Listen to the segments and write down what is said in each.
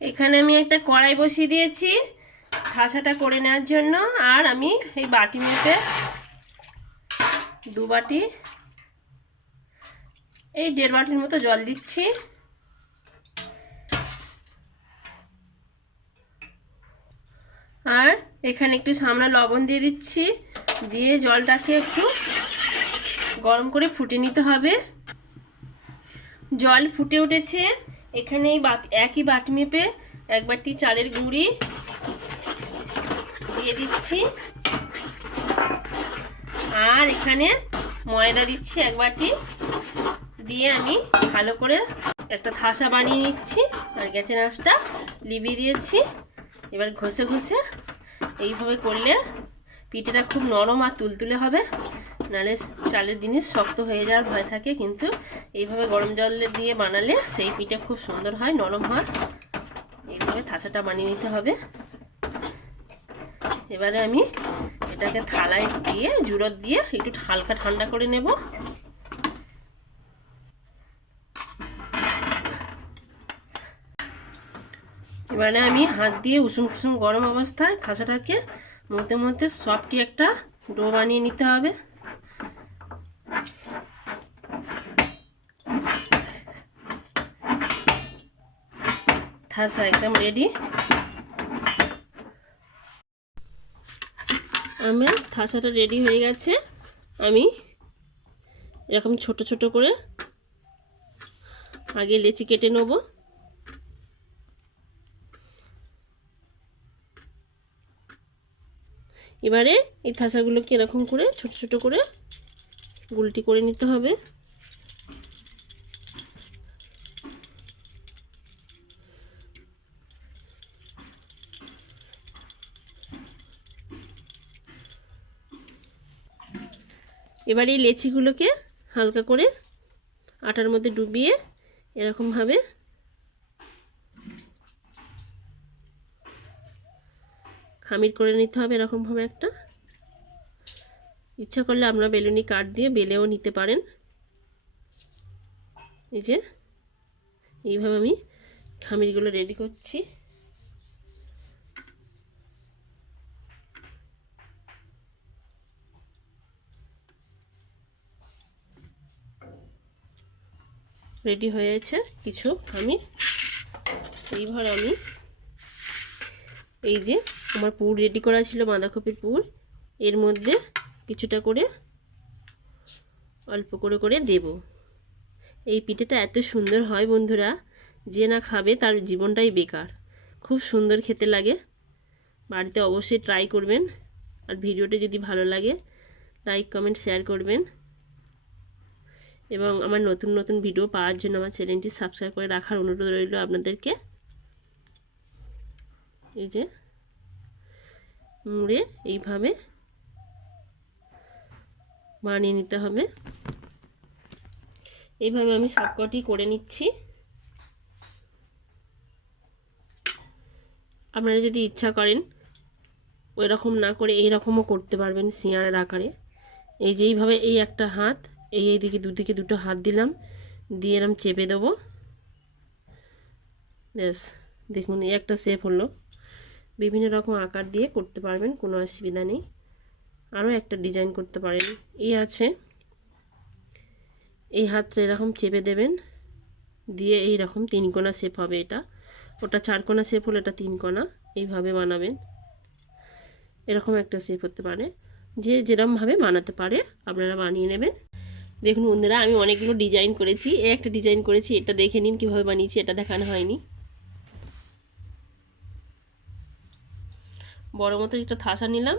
এখানে আমি একটা কড়াই বসিয়ে দিয়েছি ঠাসাটা করে নেওয়ার জন্য। আর আমি এই বাটি মেপে 2 বাটি, এই 1.5 বাটির মতো জল দিচ্ছি। আর এখানে একটু সামান্য লবণ দিয়ে দিচ্ছি, দিয়ে জলটাকে একটু গরম করে ফুটিয়ে নিতে হবে। জল ফুটে উঠেছে। এখানে একই বাটি মেপে 1 বাটি চালের গুঁড়ি দিয়ে দিচ্ছি। আর এখানে ময়দা দিচ্ছি 1 বাটি, দিয়ে আমি ভালো করে একটা ঠাসা বানিয়ে নিচ্ছি। আর গ্যাসের আঁচটা লিভিয়ে দিয়েছি। এবার ঘষে ঘষে এইভাবে করলে পিঠেটা খুব নরম আর তুলতুলে হবে, নাহলে চালের জিনিস শক্ত হয়ে যাওয়ার ভয় থাকে। কিন্তু এইভাবে গরম জলে দিয়ে বানালে সেই পিঠে খুব সুন্দর হয়, নরম হয়। এইভাবে ঠাসাটা বানিয়ে নিতে হবে। এবারে আমি এটাকে থালায় দিয়ে জুড়ো দিয়ে একটু হালকা ঠান্ডা করে নেব। এবারে আমি হাত দিয়ে উষুম কুসুম গরম অবস্থায় ঠাসাটাকে মধ্যে মধ্যে সফটি একটা ডো বানিয়ে নিতে হবে। ঠাসা একদম রেডি। আমার ঠাসাটা রেডি হয়ে গেছে। আমি এরকম ছোট ছোট করে আগে লেচি কেটে নেব। এবারে এই ঠাসাগুলোকে এরকম করে ছোট ছোট করে গুলটি করে নিতে হবে। এবার এই লেচিগুলোকে হালকা করে আটার মধ্যে ডুবিয়ে এরকমভাবে খামির করে নিতে হবে। এরকমভাবে একটা, ইচ্ছা করলে আপনারা বেলুনি কাঠ দিয়ে বেলেও নিতে পারেন। এই যে এইভাবে আমি খামিরগুলো রেডি করছি। রেডি হয়েছে কিছু খামির। এইবার আমি এই যে আমার পুর রেডি করা ছিল বাঁধাকপির পুর, এর মধ্যে কিছুটা করে অল্প করে করে দেব। এই পিঠেটা এত সুন্দর হয় বন্ধুরা, যে না খাবে তার জীবনটাই বেকার। খুব সুন্দর খেতে লাগে। বাড়িতে অবশ্যই ট্রাই করবেন। আর ভিডিওটি যদি ভালো লাগে লাইক কমেন্ট শেয়ার করবেন। এবং আমার নতুন নতুন ভিডিও পাওয়ার জন্য আমার চ্যানেলটি সাবস্ক্রাইব করে রাখার অনুরোধ রইল আপনাদেরকে। এই যে মুড়ে এইভাবে বানিয়ে নিতে হবে। এইভাবে আমি সবকটি করে নিচ্ছি। আপনারা যদি ইচ্ছা করেন ওই রকম না করে এই রকমও করতে পারবেন সিঙ্গারার আকারে। এই যে এইভাবে এই একটা হাত এইদিকে দুদিকে দুটো হাত দিলাম, দিয়ে এরকম চেপে দেবো। ব্যাস দেখুন এই একটা শেপ হলো। বিভিন্ন রকম আকার দিয়ে করতে পারবেন, কোনো অসুবিধা নেই। আরও একটা ডিজাইন করতে পারেন। এই আছে, এই হাতটা এরকম চেপে দেবেন, দিয়ে এই রকম 3 কোণা শেপ হবে। এটা ওটা 4 কোণা শেপ হলো, এটা 3 কোণা। এইভাবে বানাবেন। এরকম একটা শেপ হতে পারে, যে যেরকমভাবে বানাতে পারে আপনারা বানিয়ে নেবেন। দেখুন বন্ধুরা আমি অনেকগুলো ডিজাইন করেছি। একটা ডিজাইন করেছি, এটা দেখে নিন কীভাবে বানিয়েছি, এটা দেখানো হয়নি। বড় মতো একটা থাসা নিলাম,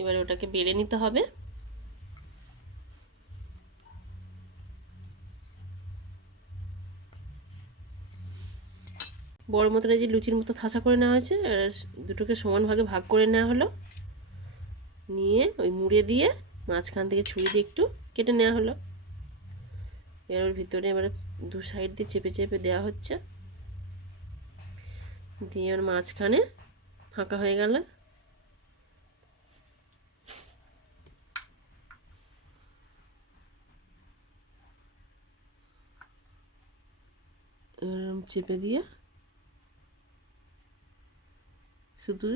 এবারে ওটাকে বেলে নিতে হবে। বড় মতো যে লুচির মতো থাসা করে নেওয়া হয়েছে, দুটোকে সমান ভাগে ভাগ করে নেওয়া হলো। নিয়ে ওই মুড়ে দিয়ে মাঝখান থেকে ছুরি দিয়ে একটু কেটে নেওয়া হলো। এর ভিতরে এবারে 2 সাইড দিয়ে চেপে চেপে দেওয়া হচ্ছে, দিয়ে ওর মাঝখানে ফাঁকা হয়ে গেল। চেপে দিয়ে শুধু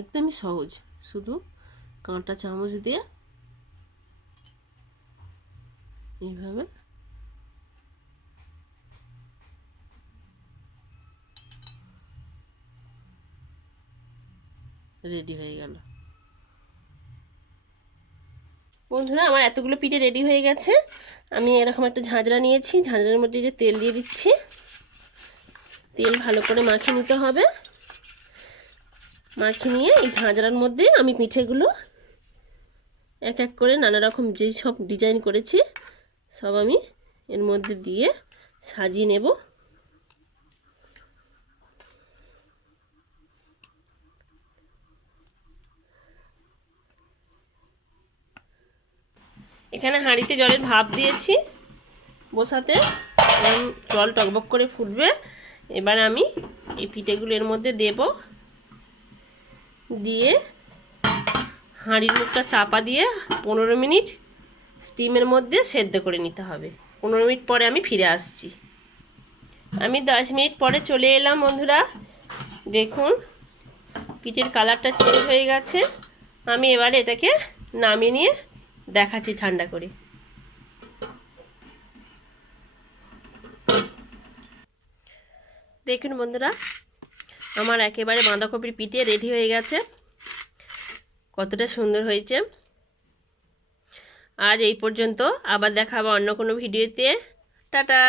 একদমই সহজ, শুধু কাঁটা চামচ দিয়ে এইভাবে রেডি হয়ে গেল। বন্ধুরা আমার এতগুলো পিঠে রেডি হয়ে গেছে। আমি এরকম একটা ঝাঁঝরা নিয়েছি, ঝাঁঝরার মধ্যে যে তেল দিয়ে দিচ্ছি, তেল ভালো করে মাখিয়ে নিতে হবে। মাখিয়ে নিয়ে এই ঝাঁঝরার মধ্যে আমি পিঠেগুলো এক এক করে নানা রকম যে সব ডিজাইন করেছি সব আমি এর মধ্যে দিয়ে সাজিয়ে নেব। এখানে হাঁড়িতে জলের ভাপ দিয়েছি বসাতে, জল টকবক করে ফুটবে। এবার আমি এই পিঠেগুলো এর মধ্যে দেব, দিয়ে হাঁড়ির মুখটা চাপা দিয়ে 15 মিনিট স্টিমের মধ্যে সেদ্ধ করে নিতে হবে। 15 মিনিট পরে আমি ফিরে আসছি। আমি 10 মিনিট পরে চলে এলাম বন্ধুরা। দেখুন পিঠের কালারটা চেঞ্জ হয়ে গেছে। আমি এবারে এটাকে নামিয়ে নিয়ে দেখাচ্ছি ঠান্ডা করে। দেখুন বন্ধুরা আমার একেবারে বাঁধাকপির পিঠে রেডি হয়ে গেছে। কতটা সুন্দর হয়েছে। আজ এই পর্যন্ত, আবার দেখা হবে অন্য কোনো ভিডিওতে। টাটা।